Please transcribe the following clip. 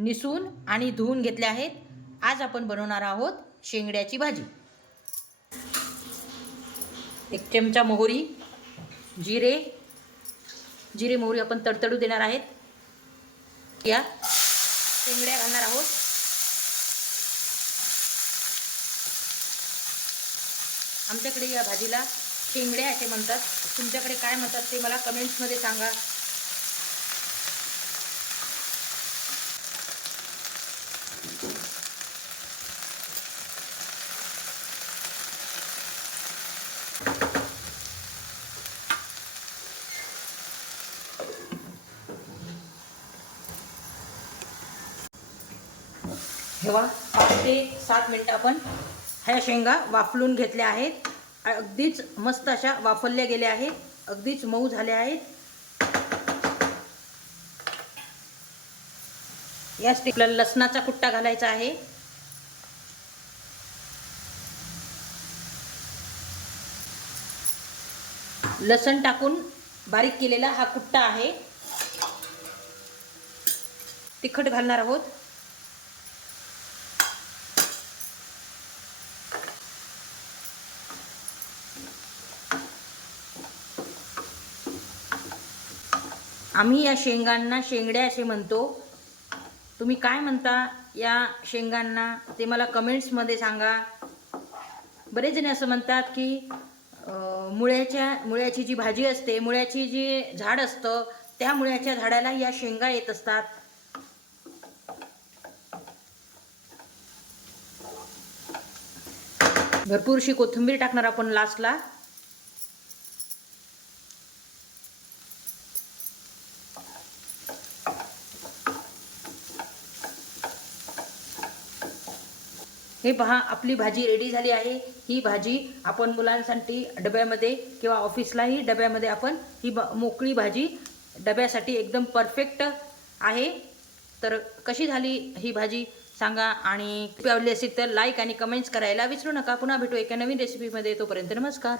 निसून आणि धुवून घेतले आहेत. आज आपण बनवणार आहोत शेंगड्याची भाजी. एक चमचा मोहरी जिरे जिरे मोहरी आपण तडतडू देणार आहेत. या. शेंगड्या घालणार आहोत. आमच्याकडे या भाजीला शेंगड्या असे म्हणतात. तुमच्याकडे काय म्हणतात ते मला कमेंट्समध्ये सांगा. हेवा पाच ते सात मिनटं आपण ह्या शेंगा वाफलून घेतल्या आहेत. अगदीच मस्त अशा वाफरल्या गेल्या आहेत. अगदीच मऊ झाल्या आहेत. या स्टिकला लसणाचा कुट्टा घालायचा आहे. लसण टाकून बारीक केलेला हा कुट्टा आहे. तिखट घालणार आहोत. आम्ही या शेंगांना शेंगड्या असे म्हणतो. तुम्ही काय म्हणता या शेंगांना? ते मला कमेंट्समध्ये सांगा. बरेच जण असं म्हणतात की मुळ्याच्या मुळ्याची जी भाजी असते मुळ्याची जी झाड असतं त्या मुळ्याच्या झाडाला या शेंगा येत असतात. भरपूरशी कोथिंबीर टाकणार आपण लास्टला हे पहा आपली भाजी रेडी झाली आहे. ही भाजी आपण मुलांसाठी डब्यामध्ये किंवा ऑफिसलाही डब्यामध्ये आपण ही ब मोकळी भाजी डब्यासाठी एकदम परफेक्ट आहे. तर कशी झाली ही भाजी? सांगा. आणि आवडली असेल तर लाईक आणि कमेंट्स करायला विसरू नका. पुन्हा भेटू एका नवीन रेसिपीमध्ये तोपर्यंत नमस्कार.